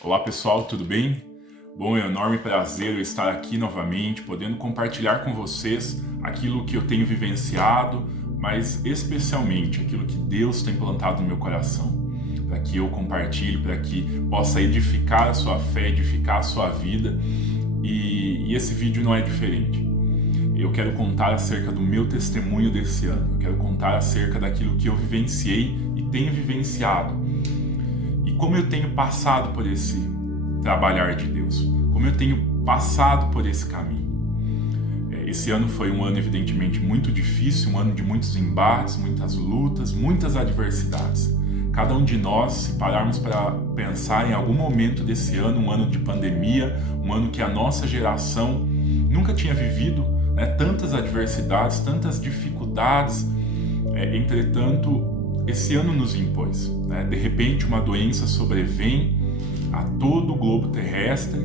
Olá pessoal, tudo bem? Bom, é um enorme prazer eu estar aqui novamente, podendo compartilhar com vocês aquilo que eu tenho vivenciado, mas especialmente aquilo que Deus tem plantado no meu coração, para que eu compartilhe, para que possa edificar a sua fé, edificar a sua vida, e esse vídeo não é diferente. Eu quero contar acerca do meu testemunho desse ano, eu quero contar acerca daquilo que eu vivenciei e tenho vivenciado. E como eu tenho passado por esse trabalhar de Deus, como eu tenho passado por esse caminho. Esse ano foi um ano evidentemente muito difícil, um ano de muitos embates, muitas lutas, muitas adversidades. Cada um de nós, se pararmos para pensar em algum momento desse ano, um ano de pandemia, um ano que a nossa geração nunca tinha vivido, tantas adversidades, tantas dificuldades, entretanto, esse ano nos impôs. De repente, uma doença sobrevém a todo o globo terrestre,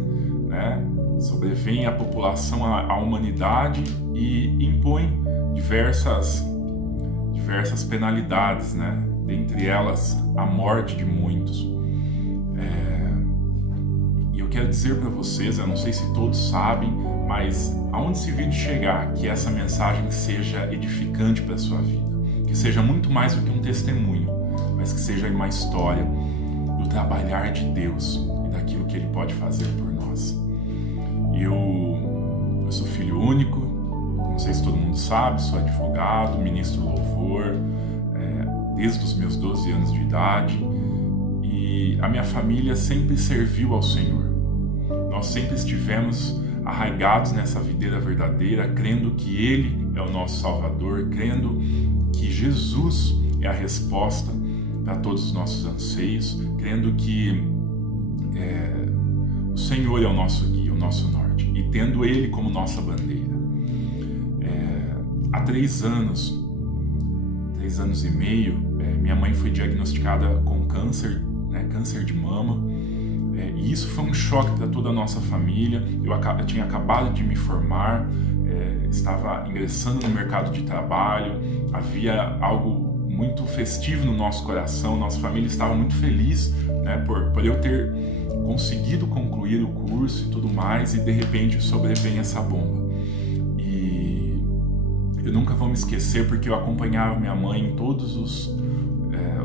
sobrevém a população, a humanidade e impõe diversas penalidades, dentre elas a morte de muitos. E eu quero dizer para vocês, eu não sei se todos sabem, mas aonde esse vídeo chegar, que essa mensagem seja edificante para a sua vida, que seja muito mais do que um testemunho, mas que seja uma história do trabalhar de Deus e daquilo que Ele pode fazer por nós. Eu sou filho único, não sei se todo mundo sabe, sou advogado, ministro louvor, desde os meus 12 anos de idade, e a minha família sempre serviu ao Senhor. Nós sempre estivemos arraigados nessa videira verdadeira, crendo que Ele é o nosso Salvador, crendo que Jesus é a resposta para todos os nossos anseios, crendo que o Senhor é o nosso guia, o nosso norte, e tendo Ele como nossa bandeira. Há 3 anos e meio, minha mãe foi diagnosticada com câncer, câncer de mama, e isso foi um choque para toda a nossa família. Eu tinha acabado de me formar, estava ingressando no mercado de trabalho, havia algo muito festivo no nosso coração, nossa família estava muito feliz, por eu ter conseguido concluir o curso e tudo mais, e de repente sobrevém essa bomba. E eu nunca vou me esquecer, porque eu acompanhava minha mãe em todos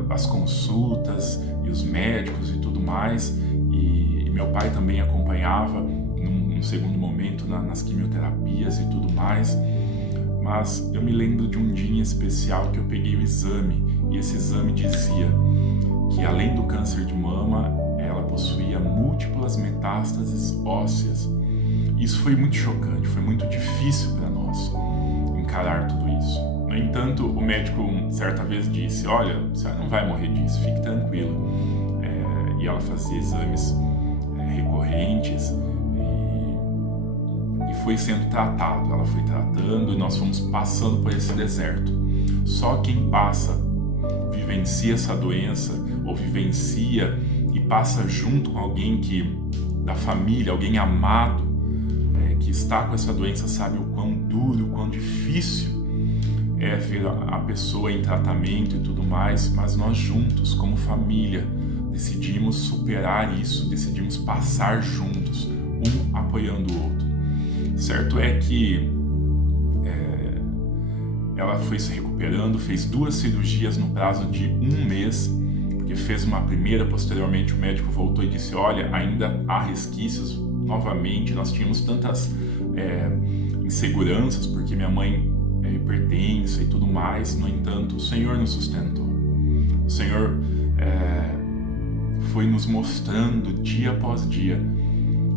as consultas e os médicos e tudo mais, e meu pai também acompanhava num segundo momento nas quimioterapias e tudo mais. Mas eu me lembro de um dia em especial que eu peguei o exame, e esse exame dizia que, além do câncer de mama, ela possuía múltiplas metástases ósseas. Isso foi muito chocante, foi muito difícil para nós encarar tudo isso. No entanto, o médico certa vez disse: olha, a senhora não vai morrer disso, fique tranquila. E ela fazia exames recorrentes, e foi sendo tratado, ela foi tratando, e nós fomos passando por esse deserto. Só quem vivencia essa doença, ou vivencia e passa junto com alguém da família, alguém amado, que está com essa doença, sabe o quão duro, o quão difícil é ver a pessoa em tratamento e tudo mais. Mas nós juntos, como família, decidimos superar isso, decidimos passar juntos, um apoiando o outro. Certo é que ela foi se recuperando, fez 2 cirurgias no prazo de 1 mês, porque fez uma primeira, posteriormente o médico voltou e disse: olha, ainda há resquícios novamente. Nós tínhamos tantas inseguranças, porque minha mãe é hipertensa e tudo mais. No entanto, o Senhor nos sustentou. O Senhor foi nos mostrando dia após dia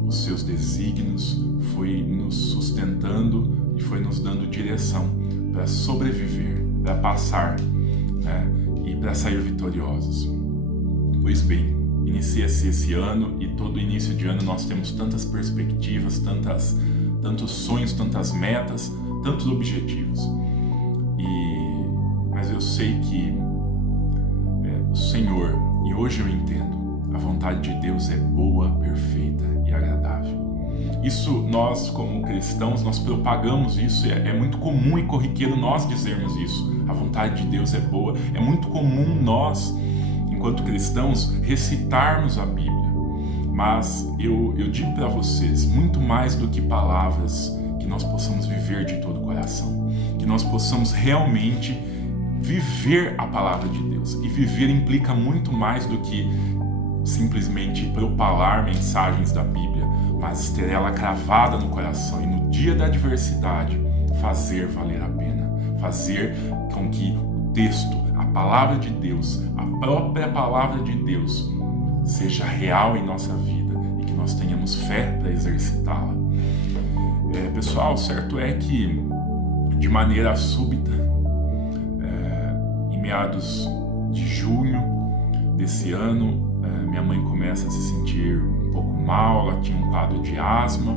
os seus desígnios, foi nos sustentando e foi nos dando direção para sobreviver, para passar, e para sair vitoriosos. Pois bem, inicia-se esse ano, e todo início de ano nós temos tantas perspectivas, tantos sonhos, tantas metas, tantos objetivos. Mas eu sei que o Senhor, e hoje eu entendo, a vontade de Deus é boa, perfeita e agradável. Isso, nós como cristãos, nós propagamos isso, é muito comum e corriqueiro nós dizermos isso. A vontade de Deus é boa. É muito comum nós, enquanto cristãos, recitarmos a Bíblia. Mas eu digo para vocês, muito mais do que palavras, que nós possamos viver de todo o coração, que nós possamos realmente viver a palavra de Deus. E viver implica muito mais do que simplesmente propalar mensagens da Bíblia, mas ter ela cravada no coração e no dia da adversidade fazer valer a pena, fazer com que o texto, a palavra de Deus, a própria palavra de Deus seja real em nossa vida e que nós tenhamos fé para exercitá-la. Pessoal, certo é que de maneira súbita, em meados de junho desse ano, minha mãe começa a se sentir um pouco mal, ela tinha um quadro de asma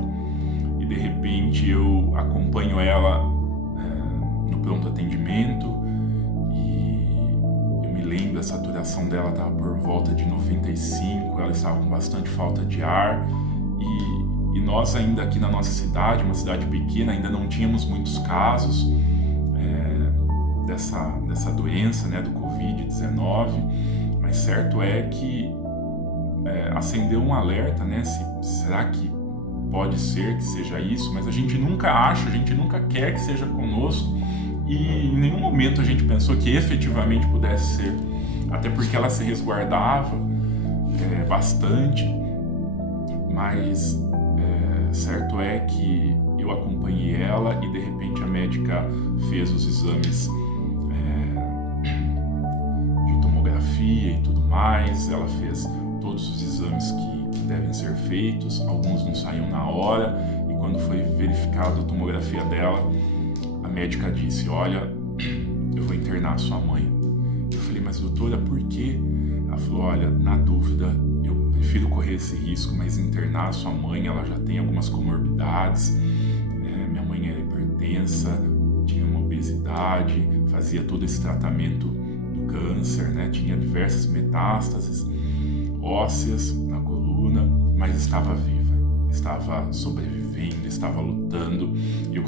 e de repente eu acompanho ela no pronto atendimento e eu me lembro, a saturação dela estava por volta de 95, ela estava com bastante falta de ar e nós ainda aqui na nossa cidade, uma cidade pequena, ainda não tínhamos muitos casos dessa doença, né, do Covid-19, mas certo é que acendeu um alerta, né? Será que pode ser que seja isso? Mas a gente nunca acha, a gente nunca quer que seja conosco e em nenhum momento a gente pensou que efetivamente pudesse ser, até porque ela se resguardava bastante, mas certo é que eu acompanhei ela e de repente a médica fez os exames de tomografia e tudo mais, ela fez todos os exames que devem ser feitos, alguns não saíam na hora, e quando foi verificada a tomografia dela, a médica disse: olha, eu vou internar a sua mãe. Eu falei: mas doutora, por quê? Ela falou: olha, na dúvida, eu prefiro correr esse risco, mas internar a sua mãe, ela já tem algumas comorbidades, minha mãe era hipertensa, tinha uma obesidade, fazia todo esse tratamento do câncer, né? Tinha diversas metástases ósseas na coluna, mas estava viva, estava sobrevivendo, estava lutando. E eu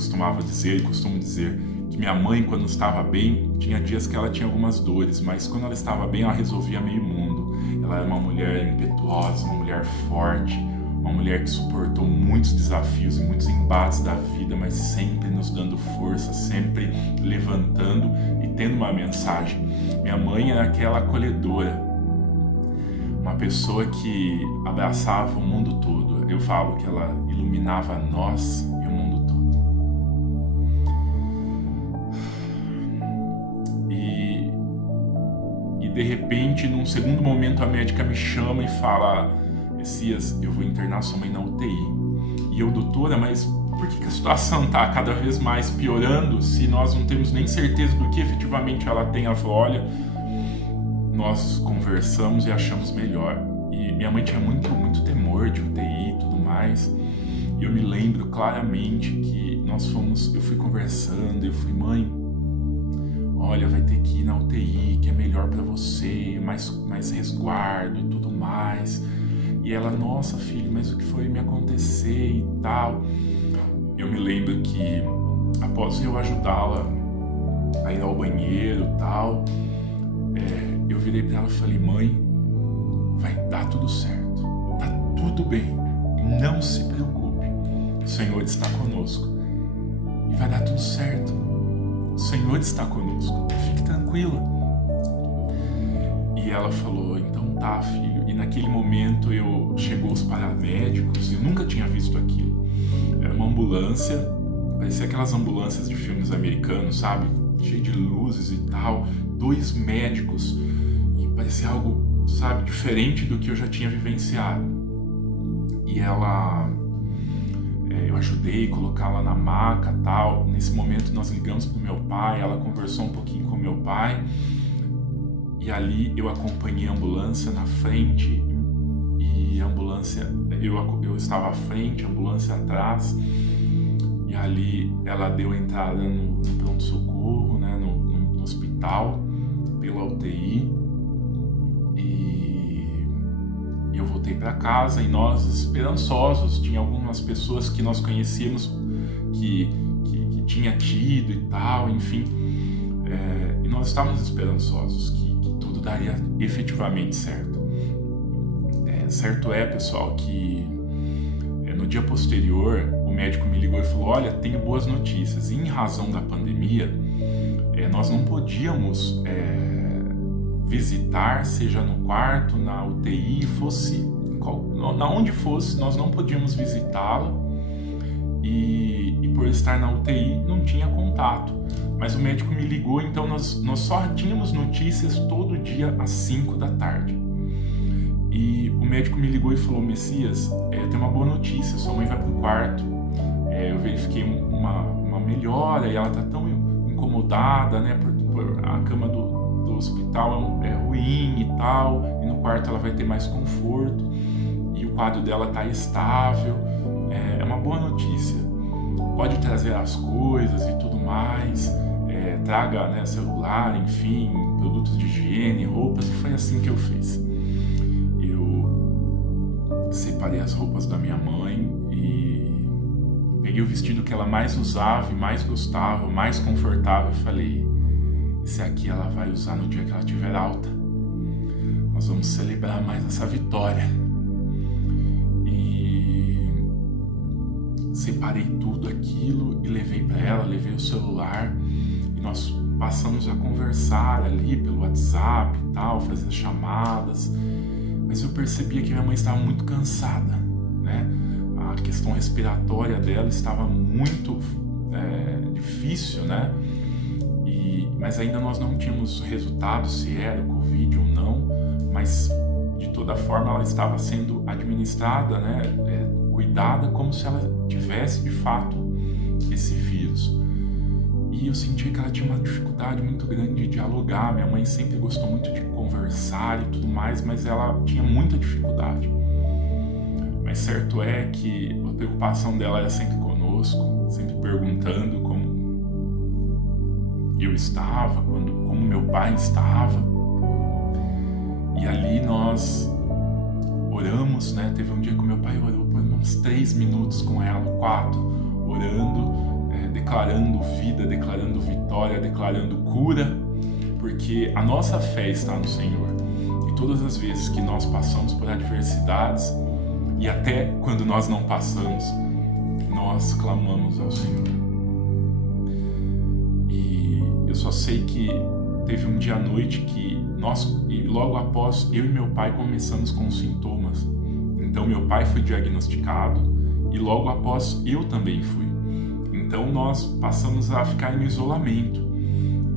costumo dizer que minha mãe, quando estava bem, tinha dias que ela tinha algumas dores, mas quando ela estava bem, ela resolvia meio mundo. Ela era uma mulher impetuosa, uma mulher forte, uma mulher que suportou muitos desafios e muitos embates da vida, mas sempre nos dando força, sempre levantando e tendo uma mensagem. Minha mãe era aquela acolhedora, uma pessoa que abraçava o mundo todo. Eu falo que ela iluminava nós e o mundo todo. E de repente, num segundo momento, a médica me chama e fala: Messias, eu vou internar sua mãe na UTI. E eu: doutora, mas por que a situação está cada vez mais piorando se nós não temos nem certeza do que efetivamente ela tem? Ela falou: olha, nós conversamos e achamos melhor. E minha mãe tinha muito temor de UTI e tudo mais. E eu me lembro claramente que eu fui conversando, eu fui: mãe, olha, vai ter que ir na UTI, que é melhor para você, mais resguardo e tudo mais. E ela: nossa, filho, mas o que foi me acontecer e tal? Eu me lembro que após eu ajudá-la a ir ao banheiro e tal, eu virei para ela e falei: mãe, vai dar tudo certo, tá tudo bem, não se preocupe, o Senhor está conosco e vai dar tudo certo, o Senhor está conosco, fique tranquila. E ela falou: então tá, filho. E naquele momento chegou os paramédicos, eu nunca tinha visto aquilo. Era uma ambulância, parecia aquelas ambulâncias de filmes americanos, sabe? Cheio de luzes e tal, 2 médicos, e parecia algo, sabe, diferente do que eu já tinha vivenciado. E eu ajudei a colocá-la na maca e tal. Nesse momento nós ligamos pro meu pai, ela conversou um pouquinho com meu pai, e ali eu acompanhei a ambulância na frente, e a ambulância, eu estava à frente, a ambulância atrás, e ali ela deu entrada no pronto-socorro, né, no hospital, pela UTI, e eu voltei para casa e nós, esperançosos, tinha algumas pessoas que nós conhecíamos que tinha tido e tal, enfim, e nós estávamos esperançosos que tudo daria efetivamente certo. Certo é, pessoal, que no dia posterior o médico me ligou e falou: olha, tenho boas notícias. E em razão da pandemia, nós não podíamos visitar, seja no quarto, na UTI, na onde fosse, nós não podíamos visitá-la. E por estar na UTI não tinha contato. Mas o médico me ligou, então nós só tínhamos notícias todo dia às 5 da tarde. E o médico me ligou e falou: Messias, eu tenho uma boa notícia, sua mãe vai pro quarto. Eu verifiquei uma melhora e ela tá tão incomodada, né, por a cama do hospital é ruim e tal, e no quarto ela vai ter mais conforto, e o quadro dela tá estável. É uma boa notícia. Pode trazer as coisas e tudo mais, traga, né, celular, enfim, produtos de higiene, roupas. E foi assim que eu fiz. Eu separei as roupas da minha mãe e peguei o vestido que ela mais usava e mais gostava, mais confortável, e falei: esse aqui ela vai usar no dia que ela estiver alta. Nós vamos celebrar mais essa vitória. Separei tudo aquilo e levei para ela, levei o celular e nós passamos a conversar ali pelo WhatsApp e tal, fazer chamadas, mas eu percebia que minha mãe estava muito cansada, né? A questão respiratória dela estava muito difícil, né? Mas ainda nós não tínhamos resultado se era Covid ou não, mas de toda forma ela estava sendo administrada, né? Cuidada como se ela tivesse de fato esse vírus. E eu sentia que ela tinha uma dificuldade muito grande de dialogar. Minha mãe sempre gostou muito de conversar e tudo mais, mas ela tinha muita dificuldade. Mas certo é que a preocupação dela era sempre conosco, sempre perguntando como eu estava, como meu pai estava. E ali nós oramos, né? Teve um dia que meu pai orou por uns 3 minutos com ela, 4, orando, declarando vida, declarando vitória, declarando cura, porque a nossa fé está no Senhor. E todas as vezes que nós passamos por adversidades, e até quando nós não passamos, nós clamamos ao Senhor. E eu só sei que teve um dia à noite que e logo após, eu e meu pai começamos com sintomas. Então meu pai foi diagnosticado e logo após eu também fui. Então nós passamos a ficar em isolamento,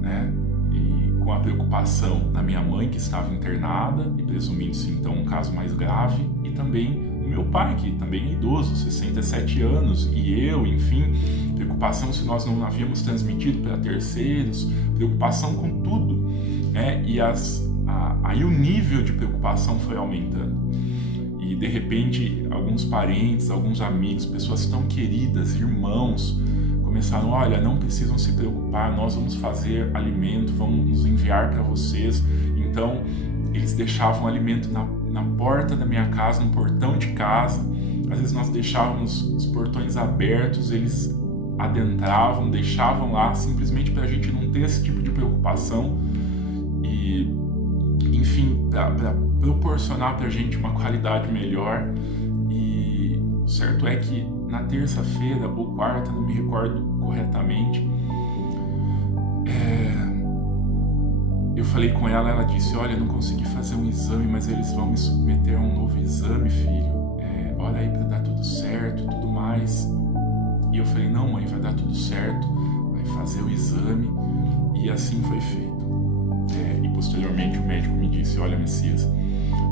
né? E com a preocupação da minha mãe, que estava internada e presumindo-se então um caso mais grave, e também do meu pai, que também é idoso, 67 anos, e eu, enfim, preocupação se nós não havíamos transmitido para terceiros, preocupação com tudo, né? E aí o nível de preocupação foi aumentando. E de repente, alguns parentes, alguns amigos, pessoas tão queridas, irmãos, começaram: olha, não precisam se preocupar, nós vamos fazer alimento, vamos enviar para vocês. Então, eles deixavam alimento na porta da minha casa, no portão de casa. Às vezes nós deixávamos os portões abertos, eles adentravam, deixavam lá, simplesmente para a gente não ter esse tipo de preocupação. E, enfim, para proporcionar para a gente uma qualidade melhor. E certo é que na terça-feira ou quarta, não me recordo corretamente, eu falei com ela, ela disse: olha, não consegui fazer um exame, mas eles vão me submeter a um novo exame, filho. Ora aí para dar tudo certo e tudo mais. E eu falei: não, mãe, vai dar tudo certo, vai fazer o exame. E assim foi feito. E posteriormente o médico me disse: olha, Messias,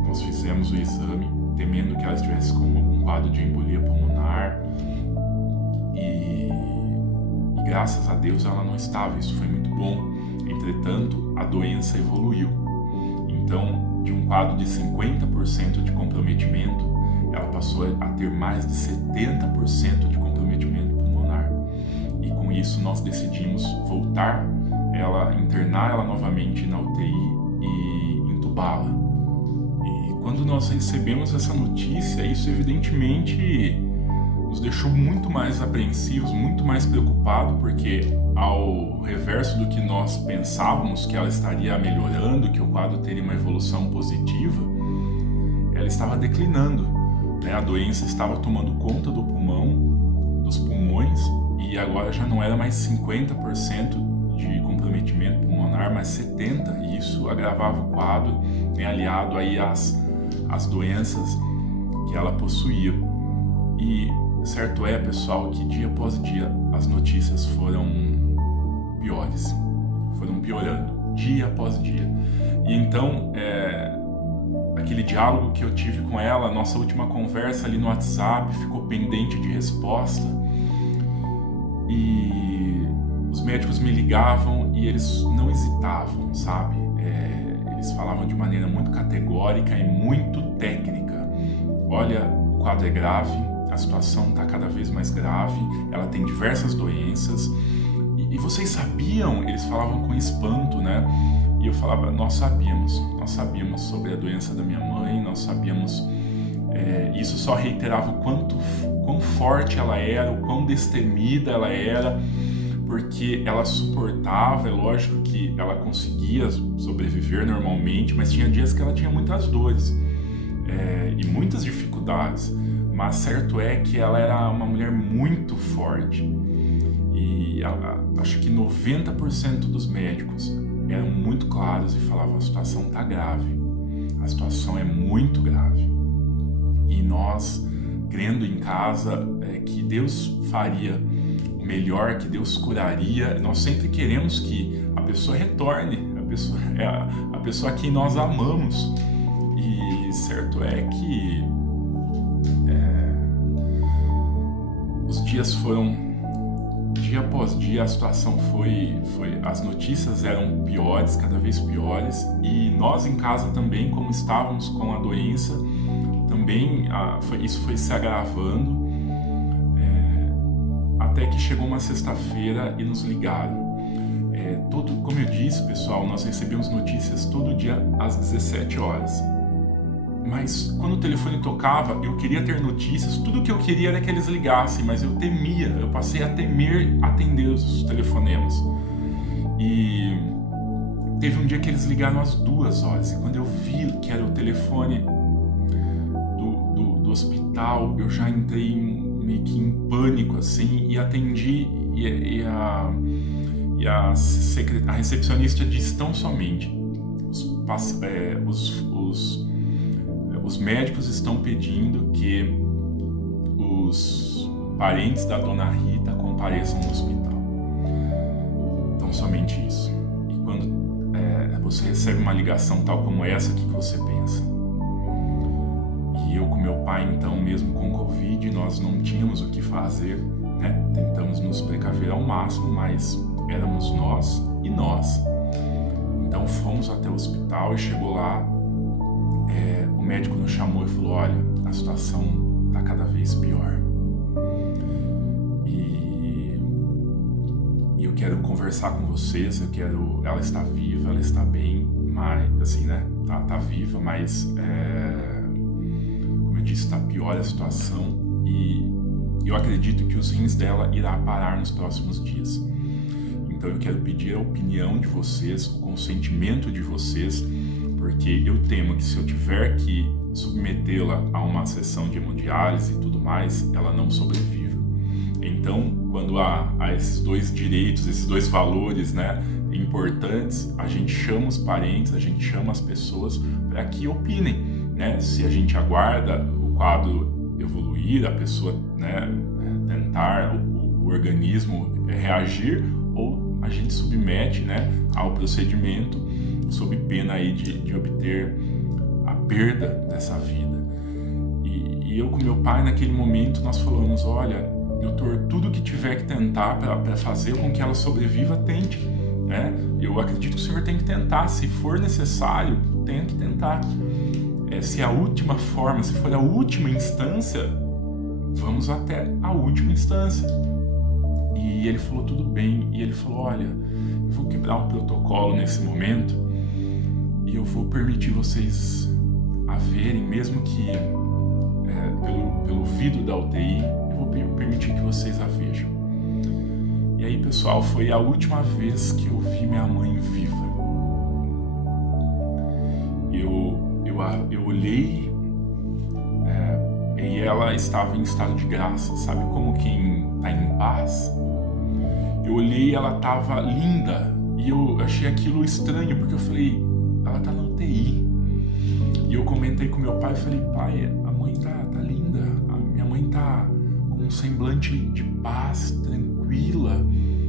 nós fizemos o exame temendo que ela estivesse com algum quadro de embolia pulmonar e graças a Deus ela não estava, isso foi muito bom. Entretanto, a doença evoluiu. Então, de um quadro de 50% de comprometimento, ela passou a ter mais de 70% de comprometimento pulmonar. E com isso nós decidimos internar ela novamente na UTI e entubá-la. E quando nós recebemos essa notícia, isso evidentemente nos deixou muito mais apreensivos, muito mais preocupados, porque ao reverso do que nós pensávamos, que ela estaria melhorando, que o quadro teria uma evolução positiva, ela estava declinando, né? A doença estava tomando conta do pulmão, dos pulmões, e agora já não era mais 50% de comprometimento pulmonar, mas 70%, e isso agravava o quadro, né? Aliado aí às doenças que ela possuía. E certo é, pessoal, que dia após dia as notícias foram piores, foram piorando, dia após dia. E então, aquele diálogo que eu tive com ela, nossa última conversa ali no WhatsApp, ficou pendente de resposta. E os médicos me ligavam e eles não hesitavam, sabe? Eles falavam de maneira muito categórica e muito técnica. Olha, o quadro é grave, a situação está cada vez mais grave, ela tem diversas doenças. E vocês sabiam? Eles falavam com espanto, né? E eu falava, nós sabíamos sobre a doença da minha mãe, nós sabíamos, isso só reiterava o quão forte ela era, o quão destemida ela era, porque ela suportava, é lógico que ela conseguia sobreviver normalmente, mas tinha dias que ela tinha muitas dores e muitas dificuldades, mas certo é que ela era uma mulher muito forte, e acho que 90% dos médicos eram muito claros e falavam, a situação está grave, a situação é muito grave. E nós, crendo em casa, que Deus faria o melhor, que Deus curaria, nós sempre queremos que a pessoa retorne, a pessoa a quem nós amamos. E certo é que os dias foram... Dia após dia a situação as notícias eram piores, cada vez piores, e nós em casa também, como estávamos com a doença, também isso foi se agravando, até que chegou uma sexta-feira e nos ligaram. Como eu disse, pessoal, nós recebemos notícias todo dia às 17 horas. Mas quando o telefone tocava, eu queria ter notícias, tudo que eu queria era que eles ligassem, mas eu passei a temer atender os telefonemas. E teve um dia que eles ligaram às 2 horas, e quando eu vi que era o telefone do hospital, eu já entrei meio que em pânico, assim, e atendi, e a recepcionista disse tão somente, os médicos estão pedindo que os parentes da dona Rita compareçam no hospital. Então, somente isso. E quando você recebe uma ligação tal como essa, o que você pensa? E eu com meu pai, então, mesmo com Covid, nós não tínhamos o que fazer, né? Tentamos nos precaver ao máximo, mas éramos nós e nós. Então, fomos até o hospital e chegou lá, o médico nos chamou e falou, olha, a situação está cada vez pior. E eu quero conversar com vocês, ela está viva, ela está bem, mas, assim, né, tá viva, mas, como eu disse, está pior a situação, e eu acredito que os rins dela irá parar nos próximos dias. Então eu quero pedir a opinião de vocês, o consentimento de vocês, porque eu temo que se eu tiver que submetê-la a uma sessão de hemodiálise e tudo mais, ela não sobrevive. Então, quando há esses dois direitos, esses dois valores, né, importantes, a gente chama os parentes, a gente chama as pessoas para que opinem, né, se a gente aguarda o quadro evoluir, a pessoa, né, tentar o organismo reagir, ou a gente submete, né, ao procedimento sob pena aí de obter a perda dessa vida. E eu com meu pai, naquele momento, nós falamos, olha, doutor, tudo que tiver que tentar para fazer com que ela sobreviva, tente, né? Eu acredito que o senhor tem que tentar, se for necessário, tem que tentar. Se a última forma, se for a última instância, vamos até a última instância. E ele falou, tudo bem. E ele falou, olha, eu vou quebrar o protocolo nesse momento, e eu vou permitir vocês a verem, mesmo que pelo vidro da UTI, eu vou permitir que vocês a vejam. E aí, pessoal, foi a última vez que eu vi minha mãe viva. Eu olhei e ela estava em estado de graça, sabe como quem está em paz? Eu olhei, ela estava linda, e eu achei aquilo estranho, porque eu falei, ela está na UTI. E eu comentei com meu pai, falei, pai, a mãe tá linda, a minha mãe tá com um semblante de paz, tranquila,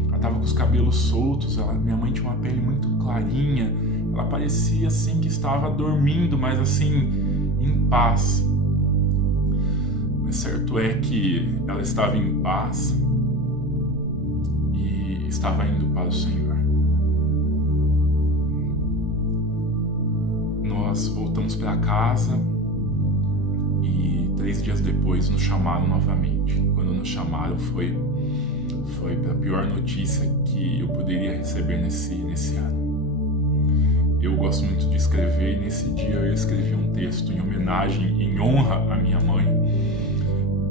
ela tava com os cabelos soltos, minha mãe tinha uma pele muito clarinha, ela parecia assim que estava dormindo, mas assim, em paz. Mas certo é que ela estava em paz e estava indo para o Senhor. Nós voltamos para casa e 3 dias depois nos chamaram novamente. Quando nos chamaram foi a pior notícia que eu poderia receber nesse ano. Eu gosto muito de escrever e nesse dia eu escrevi um texto em homenagem, em honra à minha mãe.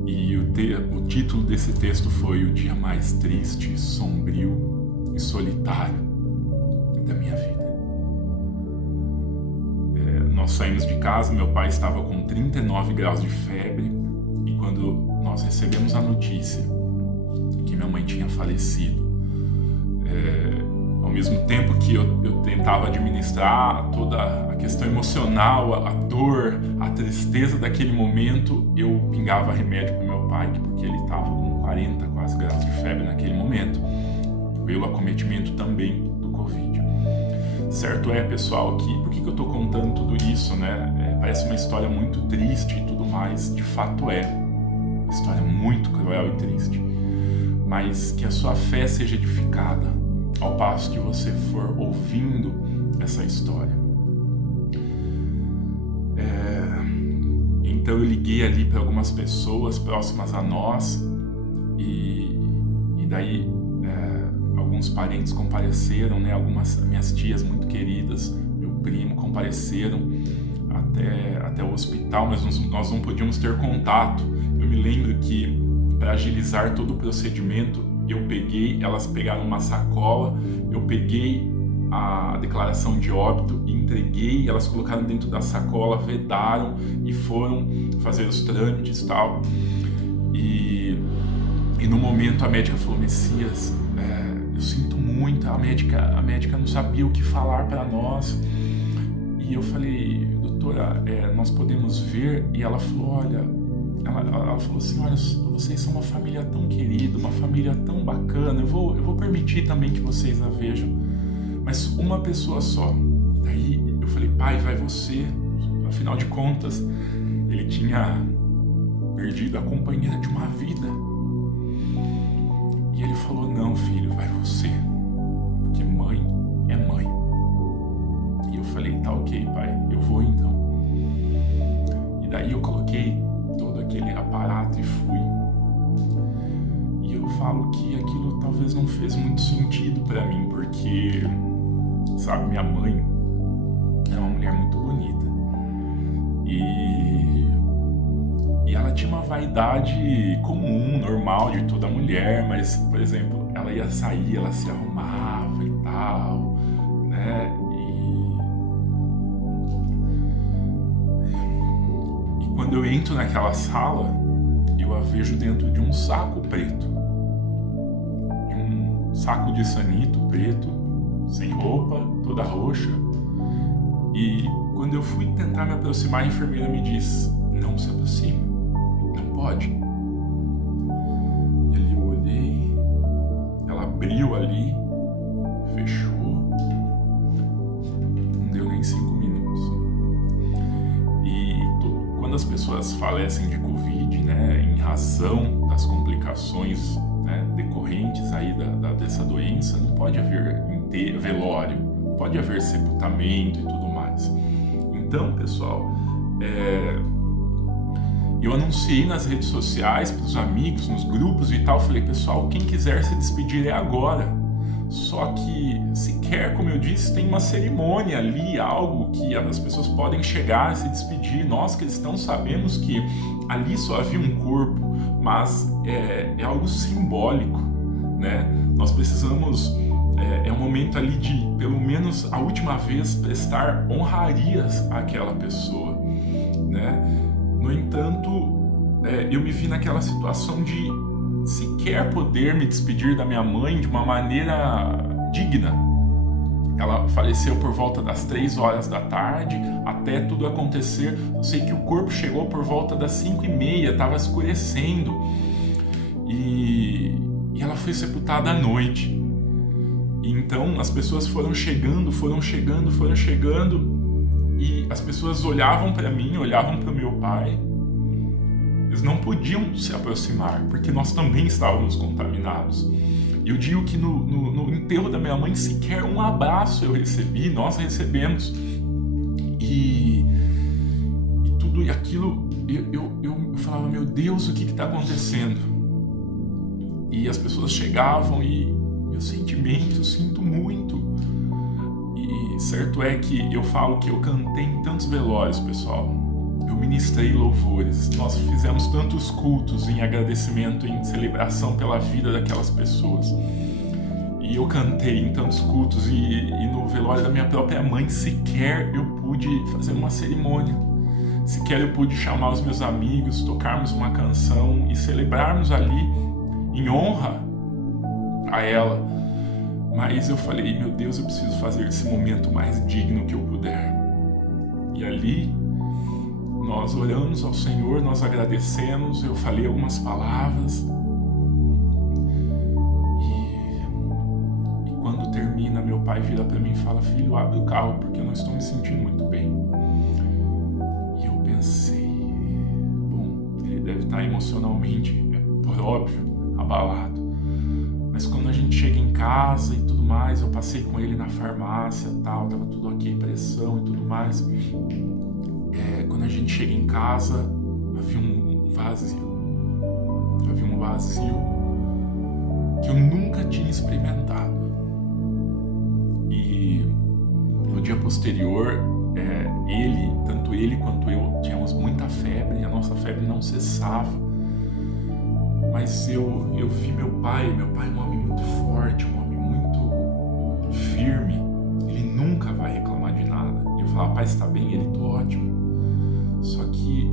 E o título desse texto foi O Dia Mais Triste, Sombrio e Solitário da Minha Vida. Nós saímos de casa, meu pai estava com 39 graus de febre e quando nós recebemos a notícia que minha mãe tinha falecido, ao mesmo tempo que eu tentava administrar toda a questão emocional, a dor, a tristeza daquele momento, eu pingava remédio para meu pai, porque ele estava com 40 quase graus de febre naquele momento, pelo acometimento também do Covid. Certo é, pessoal, que por que eu estou contando tudo isso, né? Parece uma história muito triste e tudo mais, de fato é. Uma história muito cruel e triste. Mas que a sua fé seja edificada ao passo que você for ouvindo essa história. Então eu liguei ali para algumas pessoas próximas a nós e daí alguns parentes compareceram, né? Algumas minhas tias muito queridas, meu primo, compareceram até o hospital, mas nós não podíamos ter contato. Eu me lembro que para agilizar todo o procedimento, elas pegaram uma sacola, eu peguei a declaração de óbito e entreguei, elas colocaram dentro da sacola, vedaram e foram fazer os trâmites e tal. E no momento a médica falou, Messias, eu sinto muito, a médica não sabia o que falar para nós. E eu falei, doutora, nós podemos ver? E ela falou, olha, ela falou assim, olha, vocês são uma família tão querida, uma família tão bacana, eu vou permitir também que vocês a vejam, mas uma pessoa só. E daí eu falei, pai, vai você, afinal de contas, ele tinha perdido a companheira de uma vida. E ele falou, não, filho, vai você, porque mãe é mãe. E eu falei, tá ok, pai, eu vou então. E daí eu coloquei todo aquele aparato e fui. E eu falo que aquilo talvez não fez muito sentido pra mim, porque, sabe, minha mãe é uma mulher muito bonita. E ela tinha uma vaidade comum, normal de toda mulher, mas, por exemplo, ela ia sair, ela se arrumava e tal, né? E quando eu entro naquela sala, eu a vejo dentro de um saco preto. De um saco de sanito preto, sem roupa, toda roxa. E quando eu fui tentar me aproximar, a enfermeira me disse, não se aproxime. Pode. E ali eu olhei, ela abriu ali, fechou, não deu nem 5 minutos. E quando as pessoas falecem de Covid, né, em razão das complicações, né, decorrentes aí dessa doença, não pode haver velório, não pode haver sepultamento e tudo mais. Então, pessoal, eu anunciei nas redes sociais, para os amigos, nos grupos e tal, falei, pessoal, quem quiser se despedir é agora. Só que, sequer, como eu disse, tem uma cerimônia ali, algo que as pessoas podem chegar, se despedir. Nós cristãos sabemos que ali só havia um corpo, mas é algo simbólico, né? Nós precisamos, é um momento ali de, pelo menos a última vez, prestar honrarias àquela pessoa, né? No entanto, eu me vi naquela situação de sequer poder me despedir da minha mãe de uma maneira digna. Ela faleceu por volta das 3 horas da tarde, até tudo acontecer. Eu sei que o corpo chegou por volta das 5h30, estava escurecendo. E ela foi sepultada à noite. E então as pessoas foram chegando, e as pessoas olhavam para mim, olhavam para o meu pai. Eles não podiam se aproximar, porque nós também estávamos contaminados. Eu digo que no enterro da minha mãe sequer um abraço eu recebi, nós recebemos. E tudo aquilo, eu falava, meu Deus, o que está acontecendo? E as pessoas chegavam e meus sentimentos, sinto muito. E certo é que eu falo que eu cantei em tantos velórios, pessoal. Eu ministrei louvores, nós fizemos tantos cultos em agradecimento, em celebração pela vida daquelas pessoas. E eu cantei em tantos cultos e no velório da minha própria mãe sequer eu pude fazer uma cerimônia. Sequer eu pude chamar os meus amigos, tocarmos uma canção e celebrarmos ali em honra a ela. Mas eu falei, meu Deus, eu preciso fazer esse momento mais digno que eu puder. E ali nós oramos ao Senhor, nós agradecemos, eu falei algumas palavras. E quando termina, meu pai vira para mim e fala, filho, abre o carro porque eu não estou me sentindo muito bem. E eu pensei, bom, ele deve estar emocionalmente, por óbvio, abalado. Mas quando a gente chega em casa e tudo mais, eu passei com ele na farmácia e tal, tava tudo ok, pressão e tudo mais. Quando a gente chega em casa, havia um vazio. Havia um vazio que eu nunca tinha experimentado. E no dia posterior, tanto ele quanto eu, tínhamos muita febre, e a nossa febre não cessava. Mas eu vi meu pai é um homem muito forte, um homem muito firme. Ele nunca vai reclamar de nada. E eu falava, pai, está bem? Ele, tô ótimo. Só que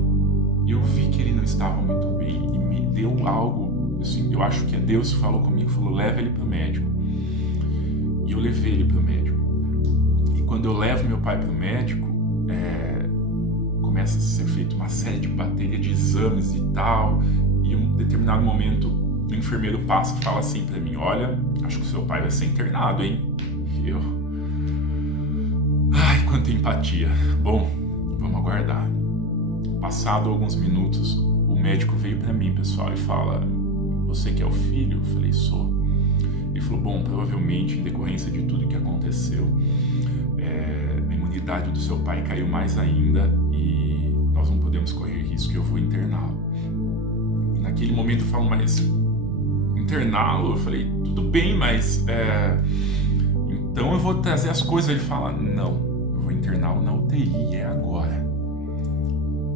eu vi que ele não estava muito bem e me deu algo, assim, eu acho que Deus falou comigo, falou, leva ele para o médico. E eu levei ele para o médico. E quando eu levo meu pai para o médico, começa a ser feita uma série de bateria de exames e tal, e em um determinado momento o enfermeiro passa e fala assim para mim, olha, acho que o seu pai vai ser internado, hein? E eu... Ai, quanta empatia. Bom, vamos aguardar. Passado alguns minutos, o médico veio para mim, pessoal, e fala, você que é o filho? Eu falei, sou. Ele falou, bom, provavelmente em decorrência de tudo que aconteceu, a imunidade do seu pai caiu mais ainda e nós não podemos correr risco e eu vou interná-lo. E naquele momento eu falo, mas interná-lo? Eu falei, tudo bem, mas então eu vou trazer as coisas. Ele fala, não, eu vou interná-lo na UTI, é agora.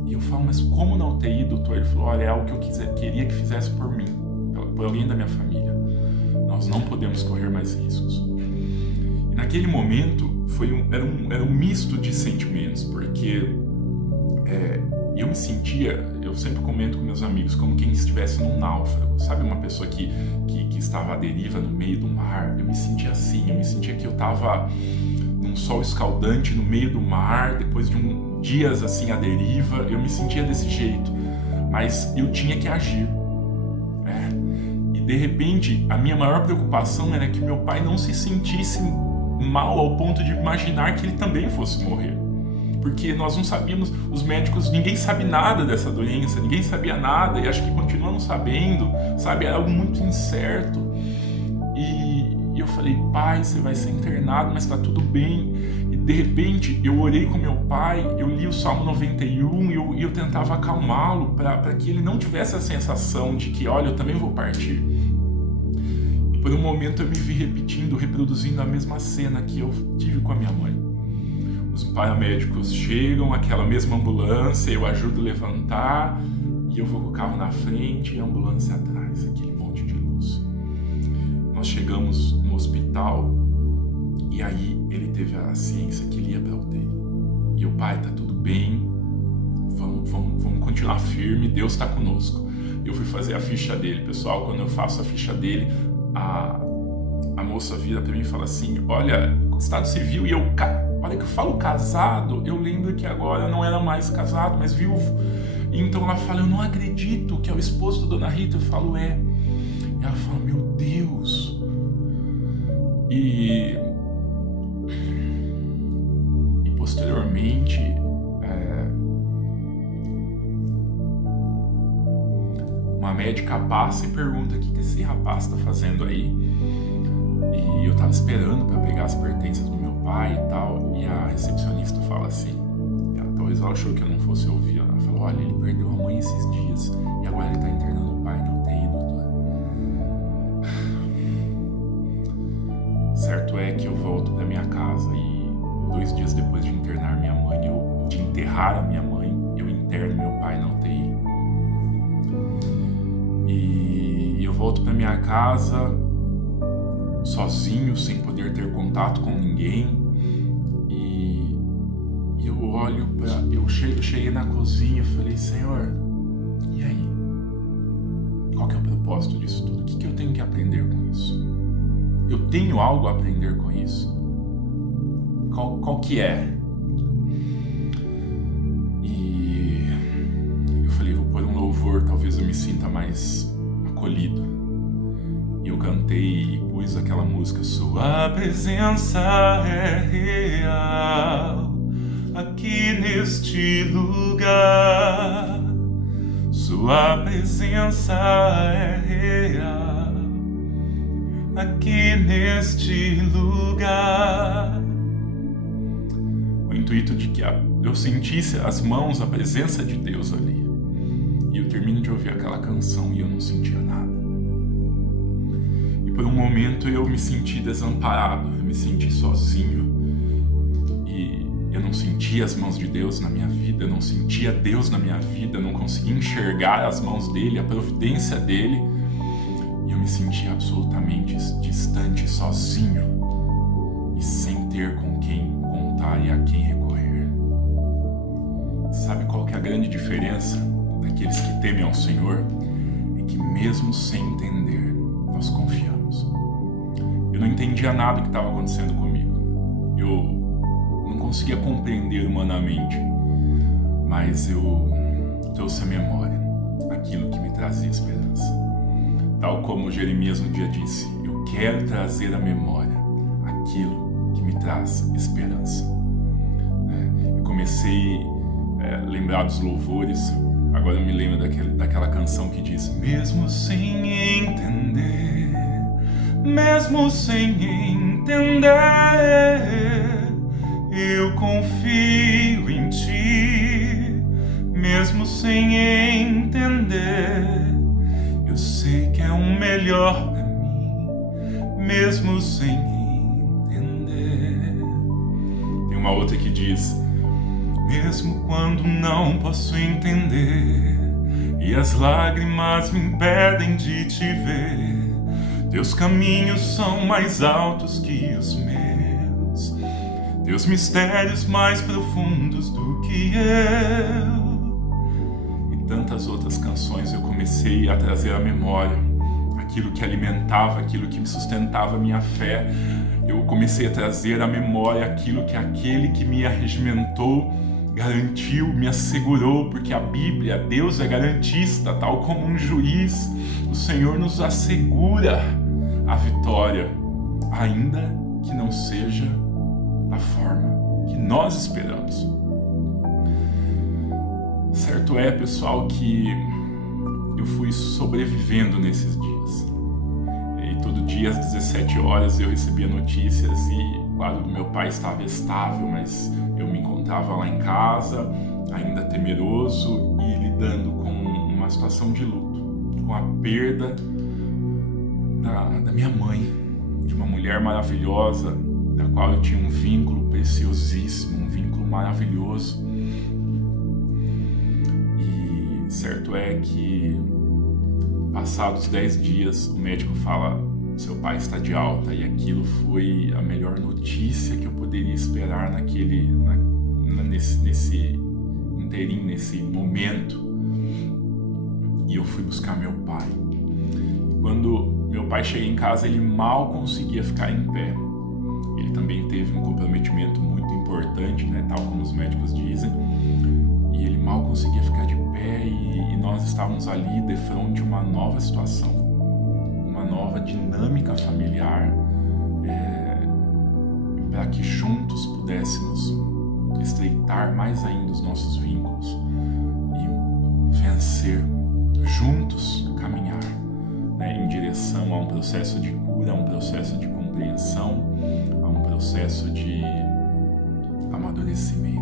E eu falo, mas como na UTI, doutor? Ele falou, olha, é algo que eu queria que fizesse por mim, por alguém da minha família. Nós não podemos correr mais riscos. E naquele momento, era um misto de sentimentos, porque eu me sentia, eu sempre comento com meus amigos, como quem estivesse num náufrago. Sabe, uma pessoa que estava à deriva no meio do mar? Eu me sentia assim, eu me sentia que eu estava num sol escaldante no meio do mar, depois de dias assim à deriva, eu me sentia desse jeito, mas eu tinha que agir. E de repente, a minha maior preocupação era que meu pai não se sentisse mal ao ponto de imaginar que ele também fosse morrer. Porque nós não sabíamos, os médicos, ninguém sabe nada dessa doença, ninguém sabia nada, e acho que continuamos sabendo, sabe, era algo muito incerto. E eu falei, pai, você vai ser internado, mas tá tudo bem. E de repente, eu orei com meu pai, eu li o Salmo 91 e eu tentava acalmá-lo para que ele não tivesse a sensação de que, olha, eu também vou partir. E por um momento eu me vi reproduzindo a mesma cena que eu tive com a minha mãe. Os paramédicos chegam, aquela mesma ambulância, eu ajudo a levantar e eu vou com o carro na frente e a ambulância atrás, aquele monte de luz. Nós chegamos no hospital e aí ele teve a ciência que ele ia para a UTI. E o pai, tá tudo bem, vamos continuar firme, Deus está conosco. Eu fui fazer a ficha dele, pessoal. Quando eu faço a ficha dele, a moça vira para mim e fala assim: olha, estado civil. E olha que eu falo casado, eu lembro que agora não era mais casado, mas viúvo. E então ela fala: eu não acredito que é o esposo da Dona Rita. Eu falo: é. E ela fala: meu Deus. E posteriormente uma médica passa e pergunta: o que esse rapaz está fazendo aí? E eu estava esperando para pegar as pertences do meu pai e tal, e a recepcionista fala assim, talvez ela achou que eu não fosse ouvir, ela falou: olha, ele perdeu a mãe esses dias e agora ele está internando o pai na UTI, doutora. Certo é que eu volto para minha casa e 2 dias depois de enterrar a minha mãe, eu interno meu pai na UTI. E eu volto para minha casa sozinho, sem poder ter contato com ninguém. E eu olho eu cheguei na cozinha e falei: Senhor, e aí? Qual que é o propósito disso tudo? O que eu tenho que aprender com isso? Eu tenho algo a aprender com isso? Qual que é? E eu falei: vou pôr um louvor, talvez eu me sinta mais acolhido. E eu cantei e pus aquela música: Sua presença é real aqui neste lugar. Sua presença é real aqui neste lugar. O intuito de que eu sentisse as mãos, a presença de Deus ali. E eu termino de ouvir aquela canção e eu não sentia nada. E por um momento eu me senti desamparado, eu me senti sozinho. E eu não sentia as mãos de Deus na minha vida, eu não sentia Deus na minha vida, eu não conseguia enxergar as mãos dele, a providência dele. E eu me sentia absolutamente distante, sozinho e sem ter com quem contar e a quem recorrer. Sabe qual que é a grande diferença daqueles que temem ao Senhor? É que mesmo sem entender, nós confiamos. Eu não entendia nada que estava acontecendo comigo. Eu não conseguia compreender humanamente, mas eu trouxe à memória aquilo que me trazia esperança. Tal como Jeremias um dia disse: eu quero trazer à memória aquilo que me traz esperança. Eu comecei a lembrar dos louvores. Agora eu me lembro daquela canção que diz: mesmo sem entender, mesmo sem entender, eu confio em ti. Mesmo sem entender, eu sei que é o melhor pra mim. Mesmo sem entender. Tem uma outra que diz: mesmo quando não posso entender e as lágrimas me impedem de te ver, teus caminhos são mais altos que os meus, teus mistérios mais profundos do que eu. E tantas outras canções eu comecei a trazer à memória aquilo que alimentava, aquilo que me sustentava a minha fé. Eu comecei a trazer à memória aquilo que aquele que me arregimentou garantiu, me assegurou, porque a Bíblia, Deus é garantista, tal como um juiz. O Senhor nos assegura a vitória, ainda que não seja da forma que nós esperamos. Certo é, pessoal, que eu fui sobrevivendo nesses dias. E todo dia às 17 horas eu recebia notícias e o quadro do meu pai estava estável, mas eu me encontrava lá em casa, ainda temeroso e lidando com uma situação de luto, com a perda da minha mãe, de uma mulher maravilhosa, da qual eu tinha um vínculo preciosíssimo, um vínculo maravilhoso. E certo é que, passados 10 dias, o médico fala: seu pai está de alta. E aquilo foi a melhor notícia que eu poderia esperar nesse interim, nesse momento. E eu fui buscar meu pai. Quando meu pai chega em casa, ele mal conseguia ficar em pé. Ele também teve um comprometimento muito importante, né, tal como os médicos dizem. E ele mal conseguia ficar de pé e nós estávamos ali defronte de uma nova situação, uma nova dinâmica familiar, para que juntos pudéssemos estreitar mais ainda os nossos vínculos e vencer, juntos caminhar, né, em direção a um processo de cura, a um processo de compreensão, a um processo de amadurecimento.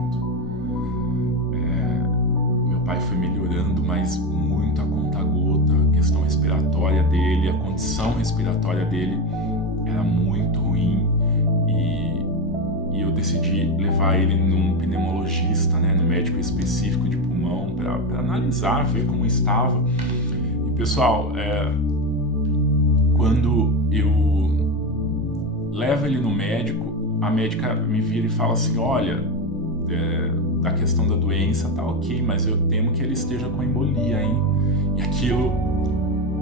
Meu pai foi melhorando, mas muito a conta-gota. A questão respiratória dele, a condição respiratória dele era muito ruim e eu decidi levar ele num pneumologista, né, no médico específico de pulmão, para analisar, ver como estava. E pessoal, quando eu levo ele no médico, a médica me vira e fala assim: olha, da questão da doença tá ok, mas eu temo que ele esteja com embolia, hein? E aquilo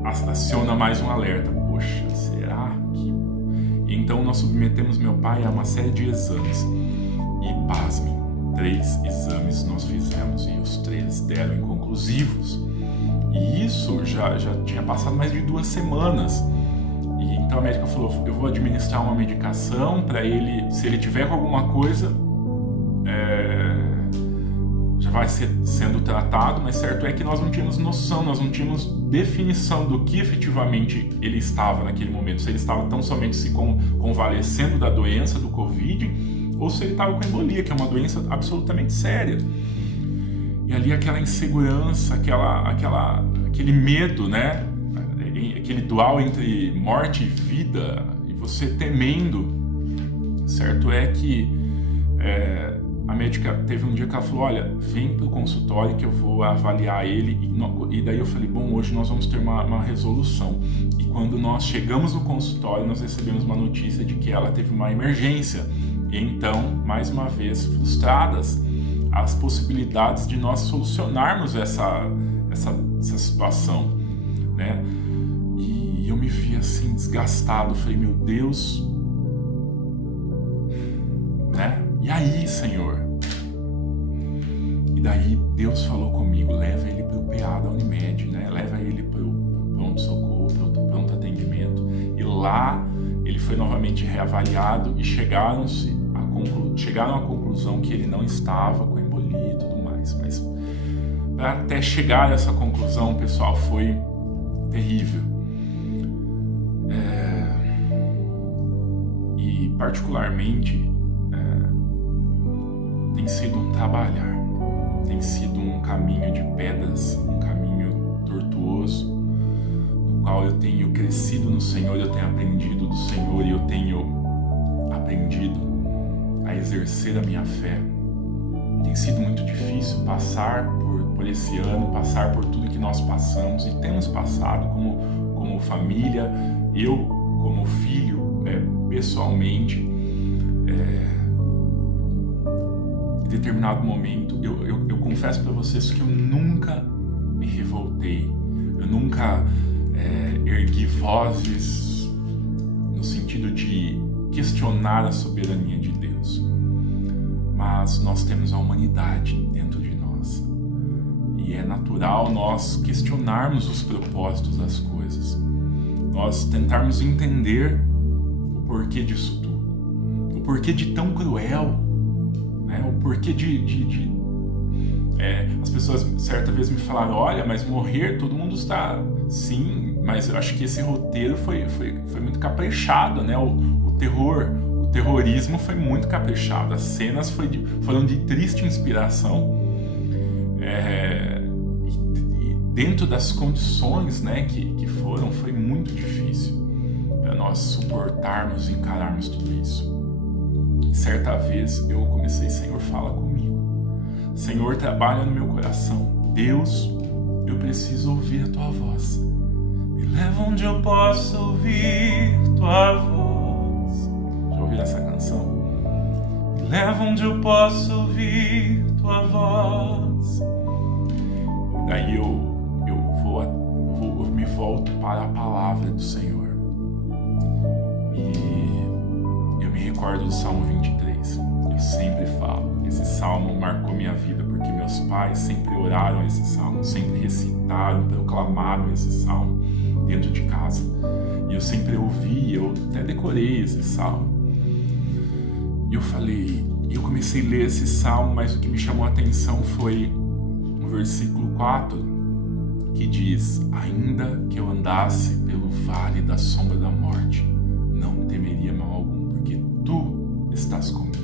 aciona mais um alerta. Poxa, será que... Então nós submetemos meu pai a uma série de exames. E pasmem, 3 exames nós fizemos e os 3 deram inconclusivos. E isso já tinha passado mais de 2 semanas. E então a médica falou: eu vou administrar uma medicação para ele, se ele tiver com alguma coisa, já vai sendo tratado, mas certo é que nós não tínhamos noção, nós não tínhamos definição do que efetivamente ele estava naquele momento, se ele estava tão somente se convalescendo da doença do Covid, ou se ele estava com embolia, que é uma doença absolutamente séria. E ali aquela insegurança, aquele medo, né? Aquele dual entre morte e vida, e você temendo. Certo é que a médica teve um dia que ela falou: olha, vem para o consultório que eu vou avaliar ele. E daí eu falei: bom, hoje nós vamos ter uma resolução. E quando nós chegamos no consultório, nós recebemos uma notícia de que ela teve uma emergência. E então, mais uma vez, frustradas as possibilidades de nós solucionarmos essa situação, né? E eu me vi assim desgastado, falei: meu Deus, né? E aí, Senhor? E daí Deus falou comigo: leva ele para o PA da Unimed, né? Leva ele para o pronto-socorro, para o pronto atendimento. E lá ele foi novamente reavaliado e chegaram à conclusão que ele não estava com embolia e tudo mais. Mas até chegar a essa conclusão, pessoal, foi terrível. E particularmente tem sido um trabalhar, tem sido um caminho de pedras, um caminho tortuoso, no qual eu tenho crescido no Senhor, eu tenho aprendido do Senhor e eu tenho aprendido a exercer a minha fé. Tem sido muito difícil passar por esse ano, passar por tudo que nós passamos e temos passado como família, eu como filho, pessoalmente. Em determinado momento, eu confesso para vocês que eu nunca me revoltei, eu nunca ergui vozes no sentido de questionar a soberania de Deus. Mas nós temos a humanidade dentro de nós e é natural nós questionarmos os propósitos das coisas, nós tentarmos entender o porquê disso tudo, o porquê de tão cruel, né? O porquê as pessoas certa vez me falaram: olha, mas morrer, todo mundo está... Sim, mas eu acho que esse roteiro foi muito caprichado, né? O terrorismo foi muito caprichado, as cenas foram de triste inspiração. E dentro das condições, né, que foram, foi muito difícil para nós suportarmos e encararmos tudo isso. Certa vez eu comecei: Senhor, fala comigo. Senhor, trabalha no meu coração. Deus, eu preciso ouvir a Tua voz. Me leva onde eu possa ouvir Tua voz. Já ouviram essa canção? Me leva onde eu possa ouvir Tua voz. feliz. E daí eu me volto para a palavra do Senhor. E eu me recordo do Salmo 23. Eu sempre falo, esse salmo marcou minha vida porque meus pais sempre oraram esse salmo, sempre recitaram, proclamaram esse salmo dentro de casa. E eu sempre ouvi, eu até decorei esse salmo. E eu comecei a ler esse salmo, mas o que me chamou a atenção foi o versículo 4, que diz: ainda que eu andasse pelo vale da sombra da morte, não temeria mal algum, porque tu estás comigo.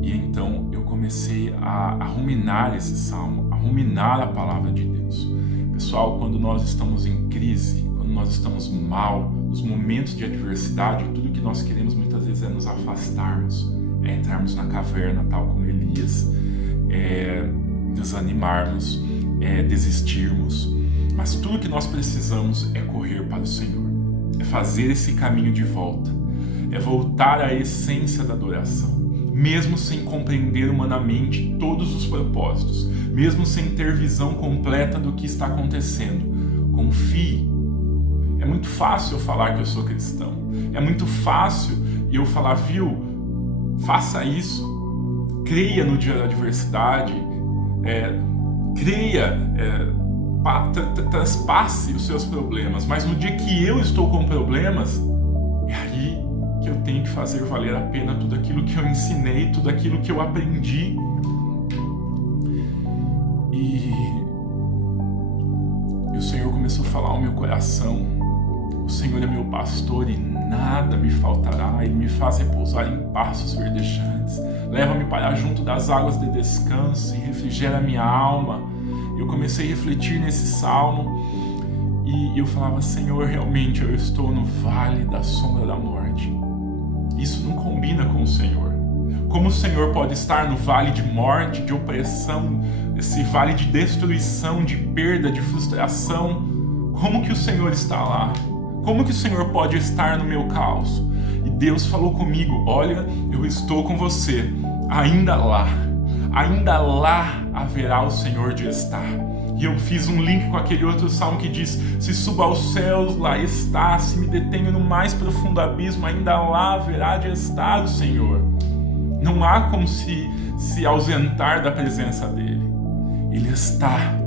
E então eu comecei a ruminar esse salmo, a ruminar a palavra de Deus. Pessoal, quando nós estamos em crise, quando nós estamos mal, nos momentos de adversidade, tudo que nós queremos muitas vezes é nos afastarmos, é entrarmos na caverna, tal como Elias, é desanimarmos, é desistirmos. Mas tudo que nós precisamos é correr para o Senhor, é fazer esse caminho de volta, é voltar à essência da adoração, mesmo sem compreender humanamente todos os propósitos, mesmo sem ter visão completa do que está acontecendo. Confie. É muito fácil eu falar que eu sou cristão, é muito fácil eu falar, viu? Faça isso, creia no dia da adversidade, traspasse os seus problemas, mas no dia que eu estou com problemas, é aí que eu tenho que fazer valer a pena tudo aquilo que eu ensinei, tudo aquilo que eu aprendi. E o Senhor começou a falar ao meu coração: o Senhor é meu pastor e nada me faltará. Ele me faz repousar em pastos verdejantes, leva-me para junto das águas de descanso e refrigera minha alma. Eu comecei a refletir nesse salmo e eu falava: Senhor, realmente eu estou no vale da sombra da morte. Isso não combina com o Senhor. Como o Senhor pode estar no vale de morte, de opressão, esse vale de destruição, de perda, de frustração? Como que o Senhor está lá? Como que o Senhor pode estar no meu caos? E Deus falou comigo: olha, eu estou com você, ainda lá haverá o Senhor de estar. E eu fiz um link com aquele outro salmo que diz: se subo aos céus, lá está, se me detenho no mais profundo abismo, ainda lá haverá de estar o Senhor. Não há como se ausentar da presença dele. Ele está.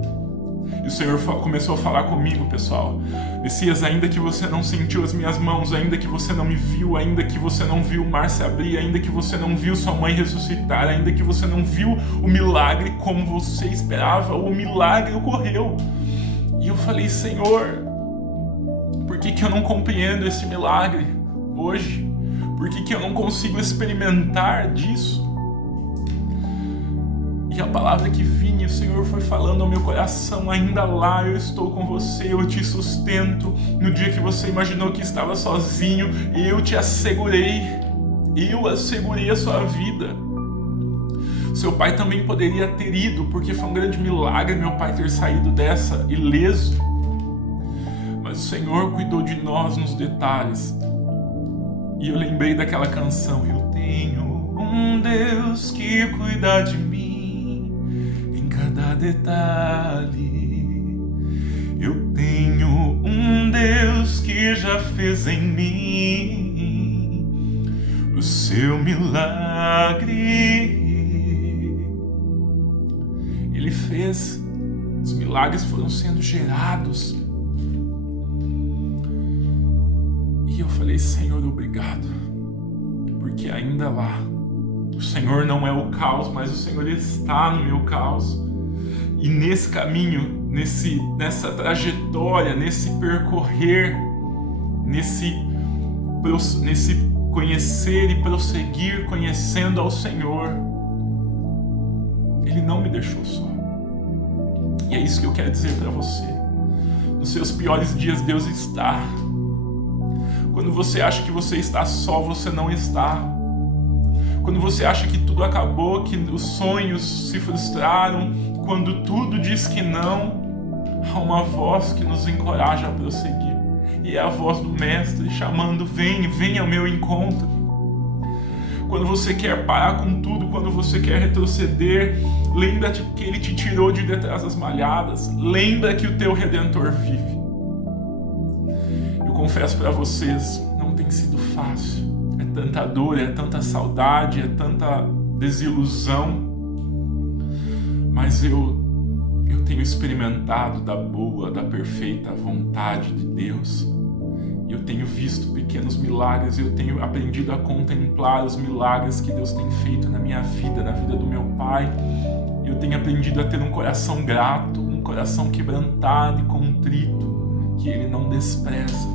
E o Senhor começou a falar comigo, pessoal: Messias, ainda que você não sentiu as minhas mãos, ainda que você não me viu, ainda que você não viu o mar se abrir, ainda que você não viu sua mãe ressuscitar, ainda que você não viu o milagre como você esperava, o milagre ocorreu. E eu falei: Senhor, por que eu não compreendo esse milagre hoje? Por que eu não consigo experimentar disso? E a palavra que vinha, o Senhor foi falando ao meu coração: ainda lá eu estou com você, eu te sustento. No dia que você imaginou que estava sozinho, eu te assegurei. Eu assegurei a sua vida. Seu pai também poderia ter ido, porque foi um grande milagre meu pai ter saído dessa ileso. Mas o Senhor cuidou de nós nos detalhes. E eu lembrei daquela canção: eu tenho um Deus que cuida de mim em cada detalhe. Eu tenho um Deus que já fez em mim o seu milagre. Ele fez, os milagres foram sendo gerados. E eu falei: Senhor, obrigado, porque ainda lá, o Senhor não é o caos, mas o Senhor está no meu caos. E nesse caminho, nessa trajetória, nesse percorrer, nesse conhecer e prosseguir conhecendo ao Senhor, Ele não me deixou só. E é isso que eu quero dizer para você. Nos seus piores dias, Deus está. Quando você acha que você está só, você não está. Quando você acha que tudo acabou, que os sonhos se frustraram, quando tudo diz que não, há uma voz que nos encoraja a prosseguir. E é a voz do Mestre chamando: vem ao meu encontro. quando você quer parar com tudo, quando você quer retroceder, lembra que Ele te tirou de detrás das malhadas, lembra que o teu Redentor vive. Eu confesso para vocês, não tem sido fácil, é tanta dor, é tanta saudade, é tanta desilusão, mas eu tenho experimentado da boa, da perfeita vontade de Deus. Eu tenho visto pequenos milagres, eu tenho aprendido a contemplar os milagres que Deus tem feito na minha vida, na vida do meu pai. Eu tenho aprendido a ter um coração grato, um coração quebrantado e contrito, que Ele não despreza.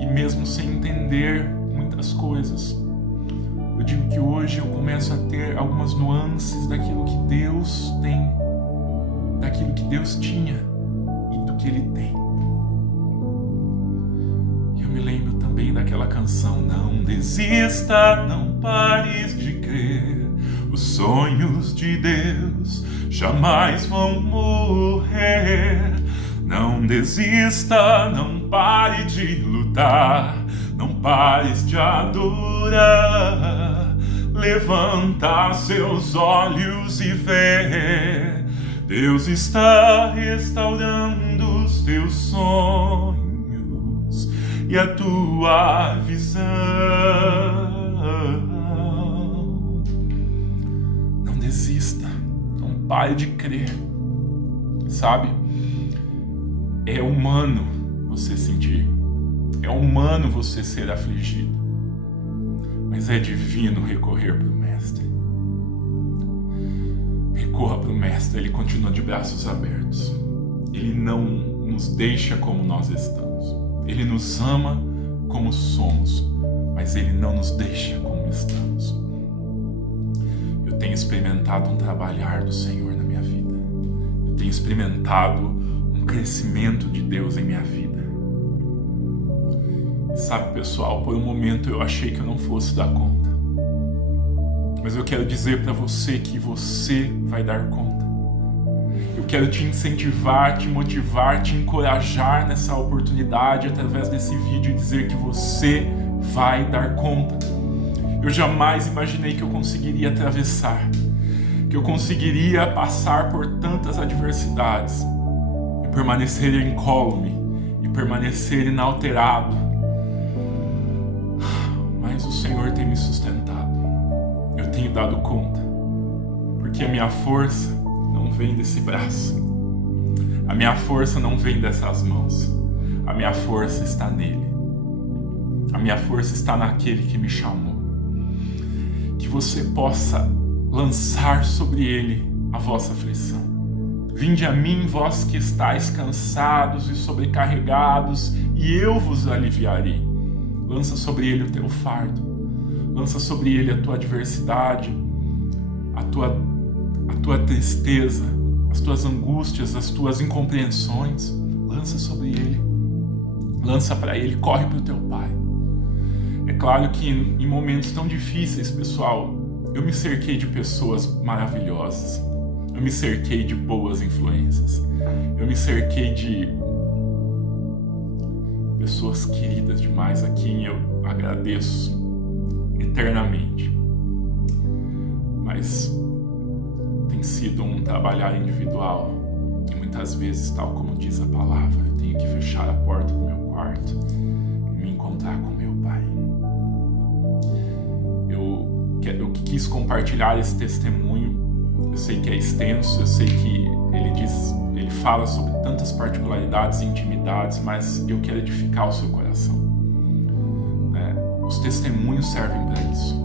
E mesmo sem entender muitas coisas, eu digo que hoje eu começo a ter algumas nuances daquilo que Deus tem, daquilo que Deus tinha e do que Ele tem. Eu me lembro também daquela canção: não desista, não pares de crer, os sonhos de Deus jamais vão morrer. Não desista, não pare de lutar, não pares de adorar. Levanta seus olhos e vê, Deus está restaurando os teus sonhos e a tua visão. Não desista, não pare de crer. Sabe? É humano você sentir, é humano você ser afligido, mas é divino recorrer para o Mestre. Recorra para o Mestre, Ele continua de braços abertos. Ele não nos deixa como nós estamos. Ele nos ama como somos, mas Ele não nos deixa como estamos. Eu tenho experimentado um trabalhar do Senhor na minha vida. Eu tenho experimentado um crescimento de Deus em minha vida. E sabe, pessoal, por um momento eu achei que eu não fosse dar conta. Mas eu quero dizer para você que você vai dar conta. Eu quero te incentivar, te motivar, te encorajar nessa oportunidade através desse vídeo e dizer que você vai dar conta. Eu jamais imaginei que eu conseguiria atravessar, que eu conseguiria passar por tantas adversidades e permanecer incólume e permanecer inalterado. Mas o Senhor tem me sustentado. Eu tenho dado conta, porque a minha força não vem desse braço, a minha força não vem dessas mãos, a minha força está nele, a minha força está naquele que me chamou. Que você possa lançar sobre ele a vossa aflição. Vinde a mim, vós que estáis cansados e sobrecarregados, e eu vos aliviarei. Lança sobre ele o teu fardo. Lança sobre ele a tua adversidade, a tua tristeza, as tuas angústias, as tuas incompreensões. Lança sobre ele. Lança para ele, corre para o teu Pai. É claro que em momentos tão difíceis, pessoal, eu me cerquei de pessoas maravilhosas. Eu me cerquei de boas influências. Eu me cerquei de pessoas queridas demais, a quem eu agradeço eternamente. Mas tem sido um trabalhar individual e muitas vezes, tal como diz a palavra, eu tenho que fechar a porta do meu quarto e me encontrar com meu Pai. Eu quis compartilhar esse testemunho. Eu sei que é extenso, eu sei que ele fala sobre tantas particularidades e intimidades, mas eu quero edificar o seu coração. Os testemunhos servem para isso.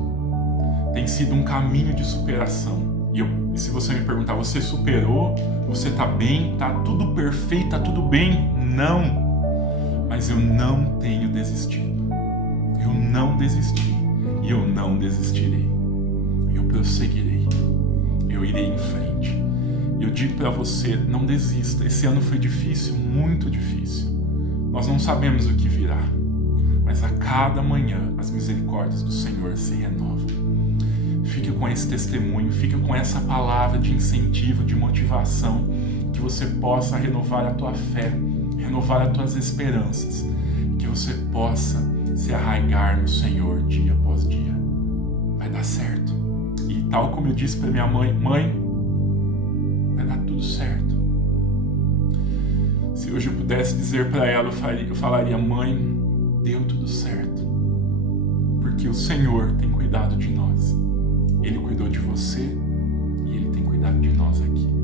Tem sido um caminho de superação. E se você me perguntar, você superou? Você está bem? Está tudo perfeito? Está tudo bem? Não. Mas eu não tenho desistido. Eu não desisti. E eu não desistirei. Eu prosseguirei. Eu irei em frente. Eu digo para você, não desista. Esse ano foi difícil, muito difícil. Nós não sabemos o que virá. Mas a cada manhã as misericórdias do Senhor se renovam. Fique com esse testemunho, fique com essa palavra de incentivo, de motivação, que você possa renovar a tua fé, renovar as tuas esperanças, que você possa se arraigar no Senhor dia após dia, vai dar certo. E tal como eu disse para minha mãe, vai dar tudo certo. Se hoje eu pudesse dizer para ela, eu falaria, mãe, deu tudo certo. Porque o Senhor tem cuidado de nós. Ele cuidou de você e Ele tem cuidado de nós aqui.